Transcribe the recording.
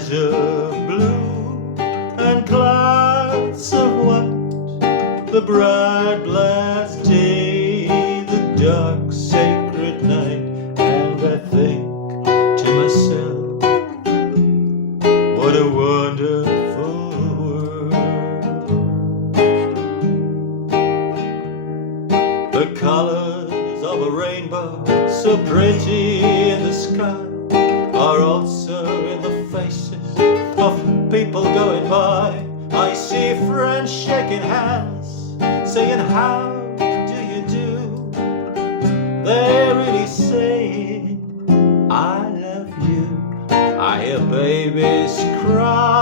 skies of blue and clouds of white, the bright blessed day, the dark sacred night. And I think to myself, what a wonderful world. The colors of a rainbow, so pretty in the sky, are also in the faces of people going by. I see friends shaking hands, saying, how do you do? They're really saying, I love you. I hear babies cry.